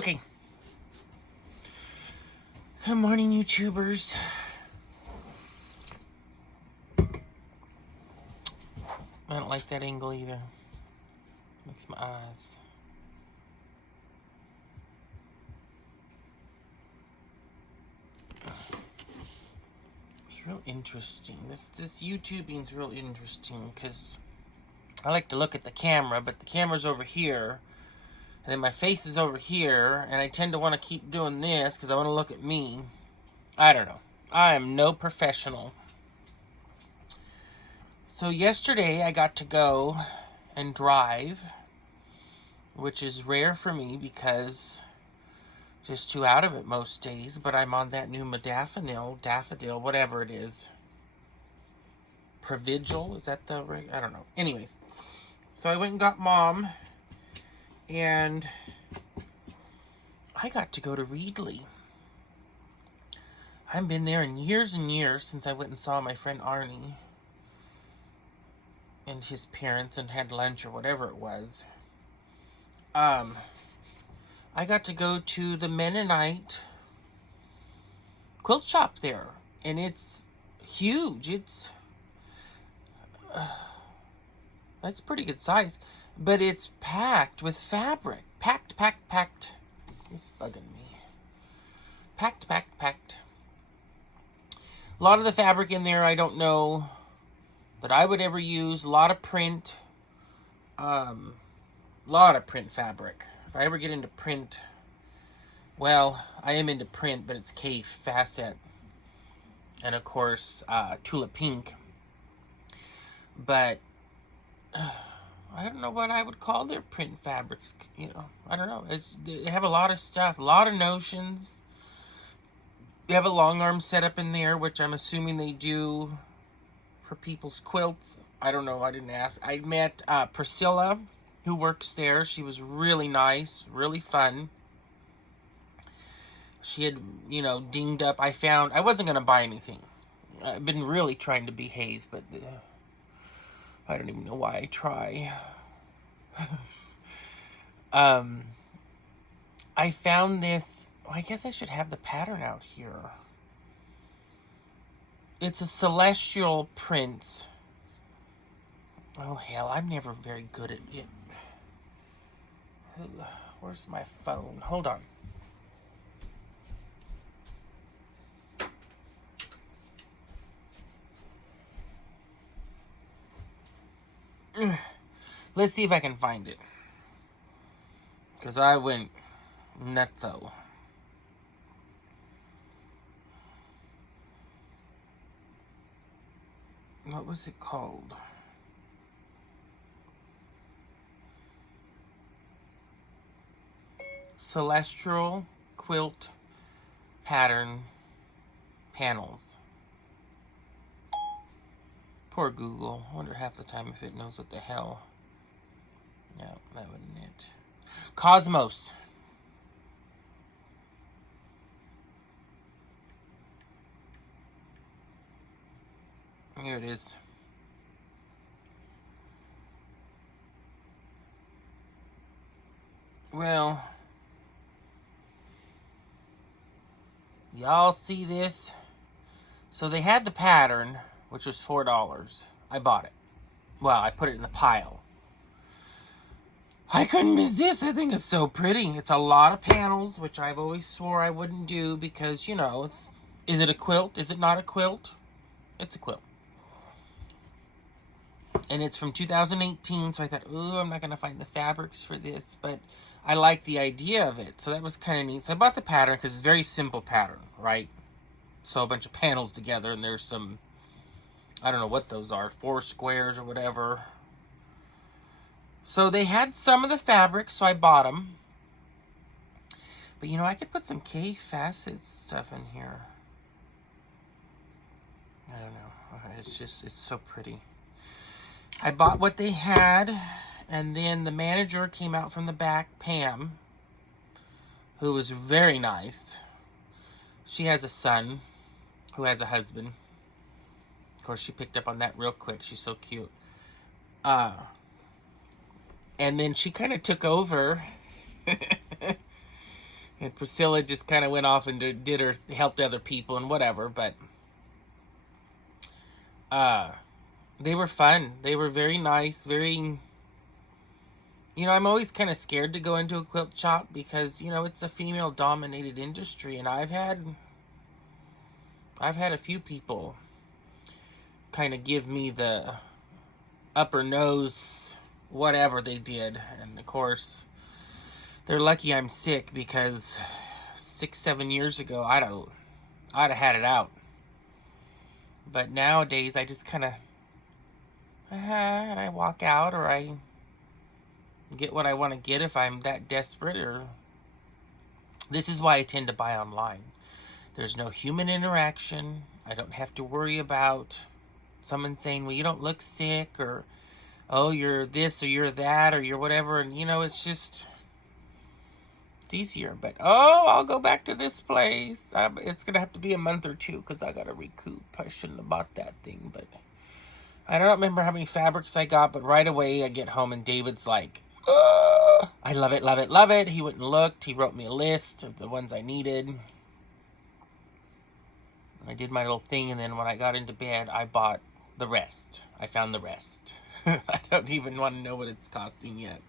Okay. Good morning, YouTubers. I don't like that angle either. Makes my eyes. It's real interesting. This YouTubing's real interesting because I like to look at the camera, but the camera's over here. And then my face is over here, and I tend to want to keep doing this because I want to look at me. I don't know. I am no professional. So yesterday I got to go and drive, which is rare for me because just too out of it most days, but I'm on that new daffodil, whatever it is. Provigil, is that the right? I don't know. Anyways, so I went and got Mom, and I got to go to Reedley. I haven't been there in years and years since I went and saw my friend Arnie and his parents and had lunch or whatever it was. I got to go to the Mennonite Quilt shop there, and it's huge. It's that's pretty good size, but it's packed with fabric. Packed. It's bugging me. Packed. A lot of the fabric in there I don't know that I would ever use. A lot of print. Lot of print fabric. If I ever get into print, well, I am into print, but it's K facet. And of course, Tulip Pink. But I don't know what I would call their print fabrics. You know, I don't know. They have a lot of stuff, a lot of notions. They have a long arm setup in there, which I'm assuming they do for people's quilts. I don't know. I didn't ask. I met Priscilla, who works there. She was really nice, really fun. She had, dinged up. I wasn't going to buy anything. I've been really trying to behave, but I don't even know why I try. I found this. I guess I should have the pattern out here. It's a celestial print. Oh, hell, I'm never very good at it. Where's my phone? Hold on. Let's see if I can find it. Because I went nutso. What was it called? Celestial Quilt Pattern Panels. Poor Google. I wonder half the time if it knows what the hell. No, that wasn't it. Cosmos. Here it is. Well, y'all see this? So they had the pattern, which was $4. I bought it. Well, I put it in the pile. I couldn't miss this. I think it's so pretty. It's a lot of panels, which I've always swore I wouldn't do because, is it a quilt? Is it not a quilt? It's a quilt. And it's from 2018, so I thought, I'm not going to find the fabrics for this, but I like the idea of it, so that was kind of neat. So I bought the pattern because it's a very simple pattern, right? So a bunch of panels together, and there's some, I don't know what those are, 4 squares or whatever. So they had some of the fabric, so I bought them. But, I could put some K facet stuff in here. I don't know. It's so pretty. I bought what they had, and then the manager came out from the back, Pam, who was very nice. She has a son who has a husband. Of course, she picked up on that real quick. She's so cute. And then she kind of took over And Priscilla just kind of went off and helped other people and whatever. But they were fun. They were very nice, very... You know, I'm always kind of scared to go into a quilt shop because, you know, it's a female-dominated industry. And I've had a few people kind of give me the upper nose, whatever they did. And, of course, they're lucky I'm sick because 6-7 years ago, I'd have had it out. But nowadays, I just kind of... and I walk out, or I get what I want to get if I'm that desperate. Or this is why I tend to buy online. There's no human interaction. I don't have to worry about someone saying, well, you don't look sick, or, oh, you're this, or you're that, or you're whatever. And, you know, it's just... It's easier. But, oh, I'll go back to this place. It's going to have to be a month or two because I got to recoup. I shouldn't have bought that thing, but... I don't remember how many fabrics I got, but right away I get home and David's like, I love it, love it, love it. He went and looked. He wrote me a list of the ones I needed. I did my little thing, and then when I got into bed, I bought the rest. I found the rest. I don't even want to know what it's costing yet.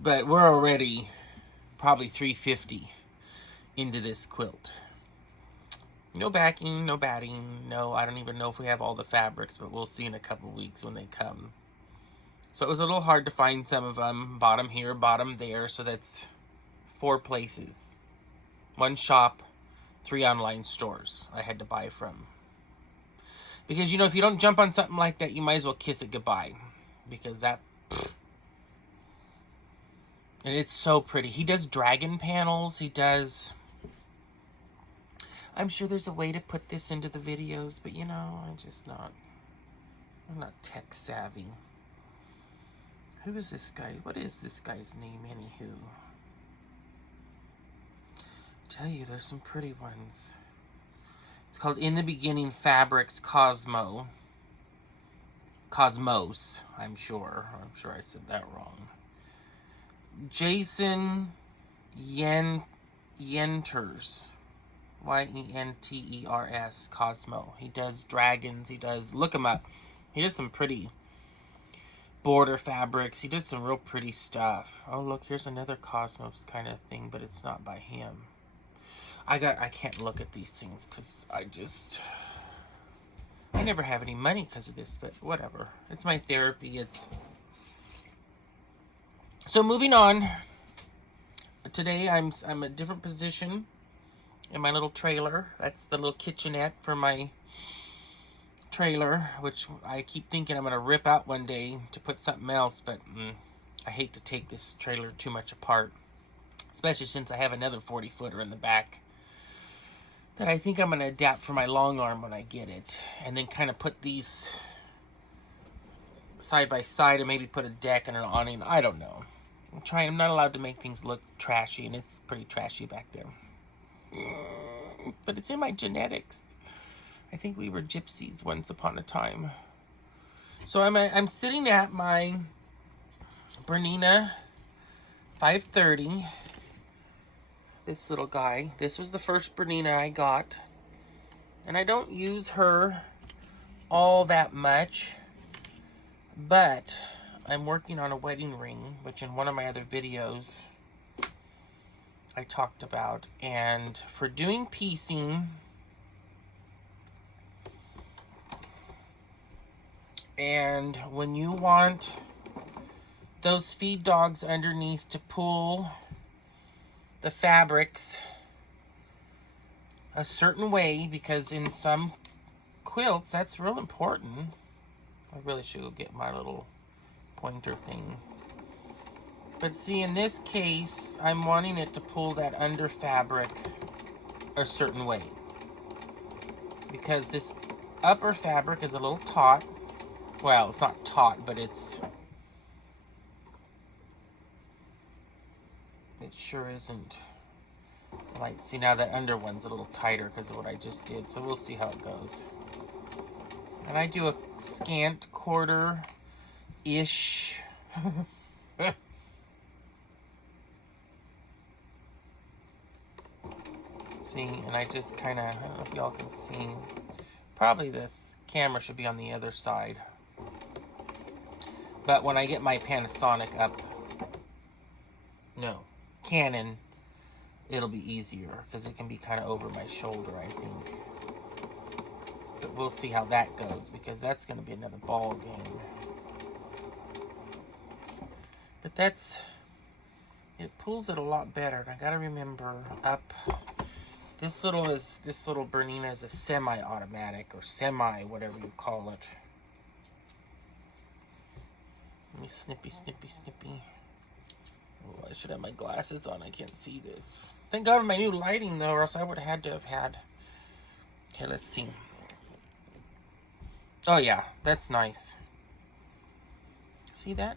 But we're already probably $350 into this quilt. No backing, no batting, no, I don't even know if we have all the fabrics, but we'll see in a couple weeks when they come. So it was a little hard to find some of them. Bought them here, bought them there, so that's 4 places. 1 shop, 3 online stores I had to buy from. Because, you know, if you don't jump on something like that, you might as well kiss it goodbye. Because that... And it's so pretty. He does dragon panels, he does... I'm sure there's a way to put this into the videos, but you know, I'm not tech savvy. Who is this guy? What is this guy's name, anywho? I tell you, there's some pretty ones. It's called In the Beginning Fabrics Cosmos, I'm sure. I'm sure I said that wrong. Jason Yenters. Yenters, Cosmo. He does dragons. He does... Look him up. He does some pretty border fabrics. He does some real pretty stuff. Oh, look. Here's another Cosmos kind of thing, but it's not by him. I can't look at these things because I never have any money because of this, but whatever. It's my therapy. So moving on. Today, I'm a different position in my little trailer. That's the little kitchenette for my trailer, which I keep thinking I'm going to rip out one day to put something else, but I hate to take this trailer too much apart, especially since I have another 40-footer in the back that I think I'm going to adapt for my long arm when I get it, and then kind of put these side by side and maybe put a deck and an awning. I don't know. I'm not allowed to make things look trashy, and it's pretty trashy back there. But it's in my genetics. I think we were gypsies once upon a time. So I'm sitting at my Bernina 530. This little guy. This was the first Bernina I got. And I don't use her all that much. But I'm working on a wedding ring, which in one of my other videos I talked about. And for doing piecing and when you want those feed dogs underneath to pull the fabrics a certain way, because in some quilts that's real important. I really should go get my little pointer thing. But see, in this case, I'm wanting it to pull that under fabric a certain way. Because this upper fabric is a little taut. Well, it's not taut, but it sure isn't light. See, now that under one's a little tighter because of what I just did. So we'll see how it goes. And I do a scant quarter-ish. See, and I just kind of, I don't know if y'all can see. Probably this camera should be on the other side. But when I get my Panasonic up, no, Canon, it'll be easier because it can be kind of over my shoulder, I think. But we'll see how that goes because that's going to be another ball game. But that's, it pulls it a lot better. And I got to remember up, this little Bernina is a semi-automatic or semi, whatever you call it. Let me snippy. Oh, I should have my glasses on. I can't see this. Thank God for my new lighting, though, or else I would have had to have had. Okay, let's see. Oh, yeah. That's nice. See that?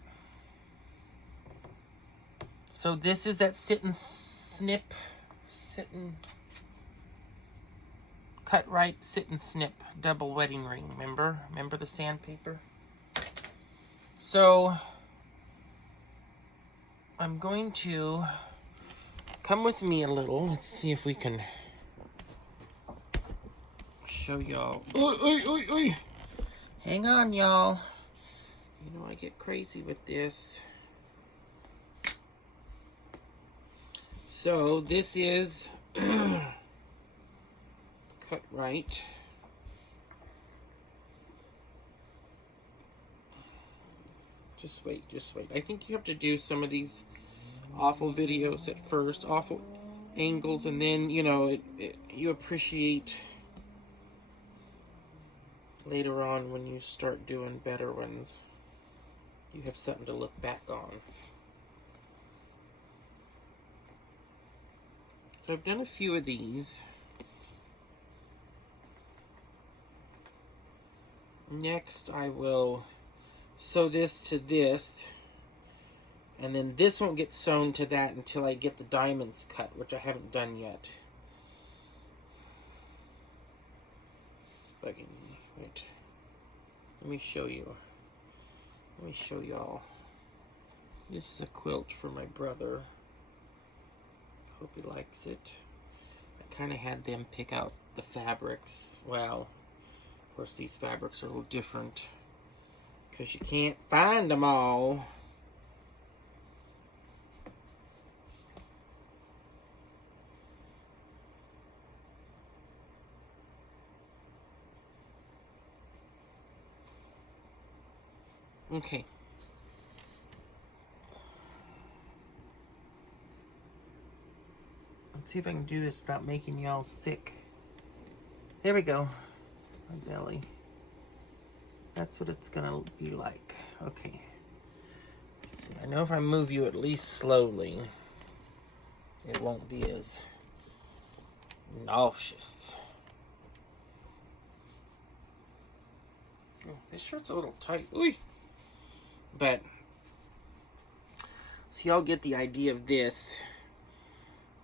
So this is that sit and snip. Sit and... Cut right, sit and snip. Double wedding ring, remember? Remember the sandpaper? So... I'm going to come with me a little. Let's see if we can show y'all. Oy. Hang on, y'all. You know I get crazy with this. So this is cut right. Just wait. I think you have to do some of these awful videos at first, awful angles, and then, you know, you appreciate later on when you start doing better ones. You have something to look back on. So I've done a few of these. Next I will sew this to this, and then this won't get sewn to that until I get the diamonds cut, which I haven't done yet. It's bugging me. Wait. Let me show you. Let me show y'all. This is a quilt for my brother. Hope he likes it. I kind of had them pick out the fabrics. Well, of course these fabrics are a little different because you can't find them all. Okay. Let's see if I can do this without making y'all sick. There we go. My belly. That's what it's gonna be like. Okay. Let's see. I know if I move you at least slowly, it won't be as nauseous. Oh, this shirt's a little tight. Ooh. But, so y'all get the idea of this.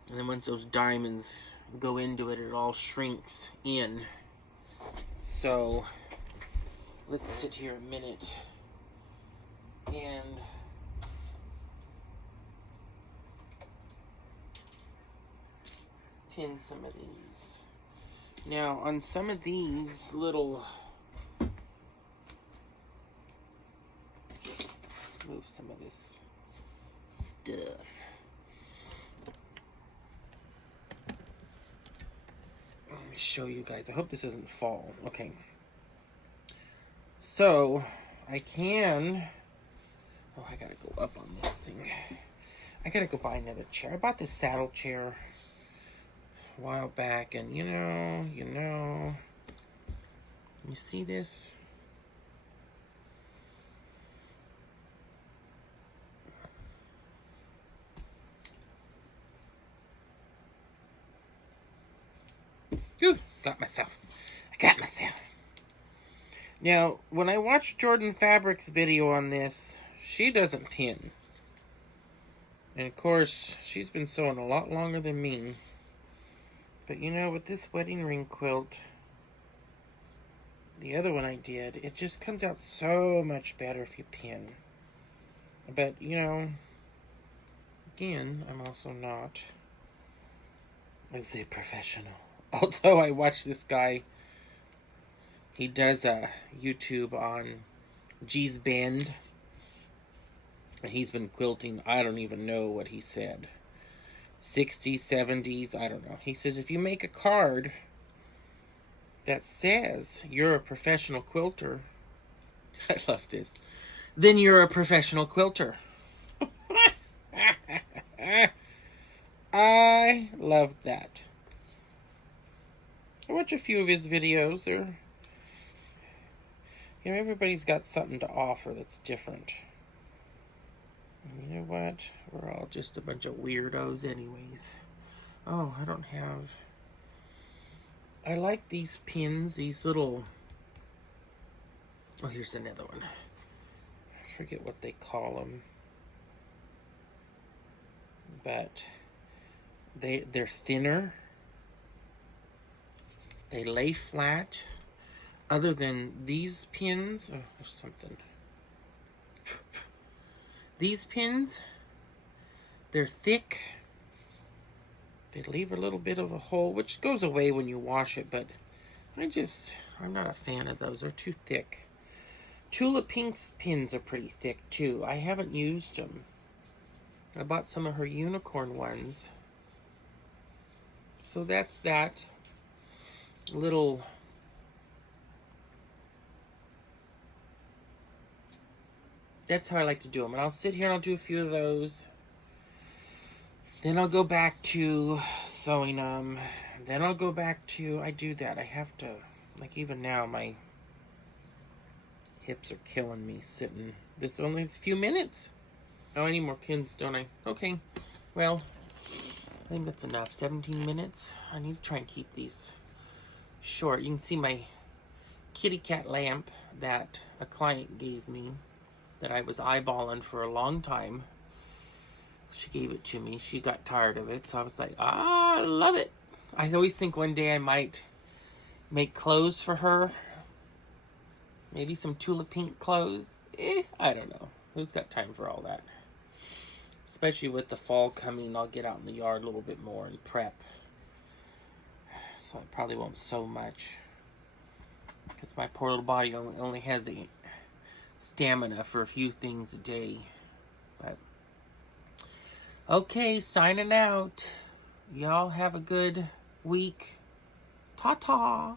And then once those diamonds go into it, it all shrinks in. So, let's sit here a minute and pin some of these. Now, on some of these little... Let's move some of this stuff. Let me show you guys. I hope this doesn't fall. Okay. So, I can... Oh, I gotta go up on this thing. I gotta go buy another chair. I bought this saddle chair a while back, and you know... You see this? Ooh, got myself. I got myself. Now, when I watched Jordan Fabric's video on this, she doesn't pin. And of course, she's been sewing a lot longer than me. But you know, with this wedding ring quilt, the other one I did, it just comes out so much better if you pin. But, you know, again, I'm also not The professional. Although I watch this guy, he does a YouTube on G's Bend, and he's been quilting, I don't even know what he said, 60s, 70s, I don't know. He says if you make a card that says you're a professional quilter, I love this, then you're a professional quilter. I love that. I watch a few of his videos. They're, you know, everybody's got something to offer that's different. And you know what? We're all just a bunch of weirdos anyways. Oh, I don't have... I like these pins, these little... Oh, here's another one. I forget what they call them. But they're thinner. They lay flat. Other than these pins... Oh, there's something... These pins, they're thick. They leave a little bit of a hole, which goes away when you wash it, but I'm not a fan of those. They're too thick. Tulip Pink's pins are pretty thick, too. I haven't used them. I bought some of her unicorn ones. So that's that little... That's how I like to do them. And I'll sit here and I'll do a few of those. Then I'll go back to sewing them. Then I'll go back to... I do that. I have to... Like even now, my hips are killing me sitting. This only a few minutes. Oh, I need more pins, don't I? Okay. Well, I think that's enough. 17 minutes. I need to try and keep these short. You can see my kitty cat lamp that a client gave me, that I was eyeballing for a long time. She gave it to me. She got tired of it, so I was like, I love it. I always think one day I might make clothes for her. Maybe some tulip pink clothes. I don't know. Who's got time for all that? Especially with the fall coming, I'll get out in the yard a little bit more and prep. So I probably won't sew much, because my poor little body only has the stamina for a few things a day. But okay, signing out. Y'all have a good week. Ta-ta.